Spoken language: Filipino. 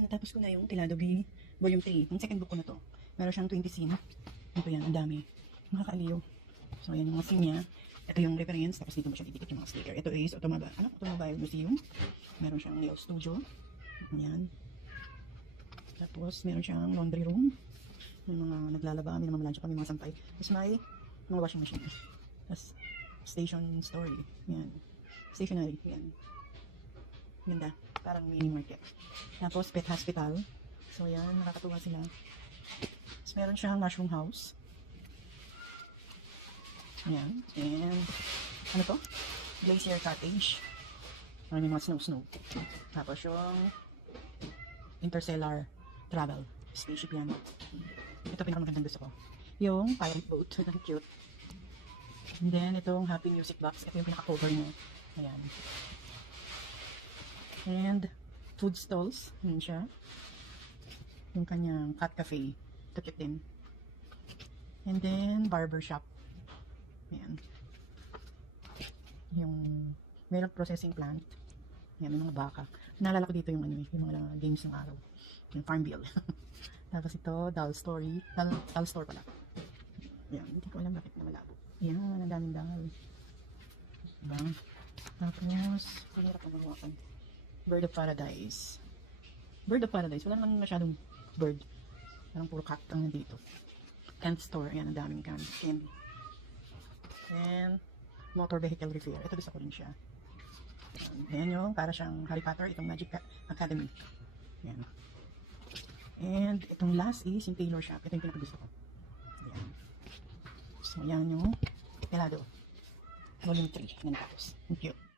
Ayan, natapos ko na yung Tilado B Volume 3. Yung second book ko na to. Meron siyang 20 scene. Ito yan, ang dami. Nakakaaliw. So, ayan yung mga scene niya. Ito yung reference. Tapos dito mo siya didikit yung mga sticker. Ito is Automobile Museum. Meron siyang nail studio. Ayan. Tapos, meron siyang laundry room. Yung mga naglalaba, may namamalansya pa, may mga sampay. Tapos may mga washing machine. Tapos, station story. Yan. Stationery. Yan. Ganda. Parang mini market. Tapos, pet hospital. So, yan. Nakakatuwa sila. Tapos, meron siyang mushroom house. Ayan. And, ano to? Glacier cottage. May mga snow. Tapos, yung interstellar travel. Spaceship yan. Ito pinakamagandang gusto ko. Yung pirate boat. Cute. And then, itong happy music box. Ito yung pinaka-cover niya. Ayan. And, food stalls. Ayan siya. Yung kanyang cat cafe. Ito cute din. And then, barber shop. Ayan. Yung milk processing plant. Ayan, may mga baka. Naalala ko dito yung ano, yung mga games ng araw. Yung Farmville. Tapos ito, doll story. Doll store pala. Ayan, hindi ko alam bakit na malabo. Ayan, ang daming doll. Diba? Tapos, hirap ang mahawakan. Bird of Paradise. Bird of Paradise. Wala naman masyadong bird. Parang puro cat ang nandito. Can't store. Ayan, ang daming candy. And, motor vehicle repair. Ito gusto ko rin siya. Ayan yung para siyang Harry Potter. Itong Magic Academy. Ayan. And, itong last is yung tailor shop. Ito yung pinakagusto ko. Ayan. So, ayan yung Tilado. Volume 3. Ayan tapos. Thank you.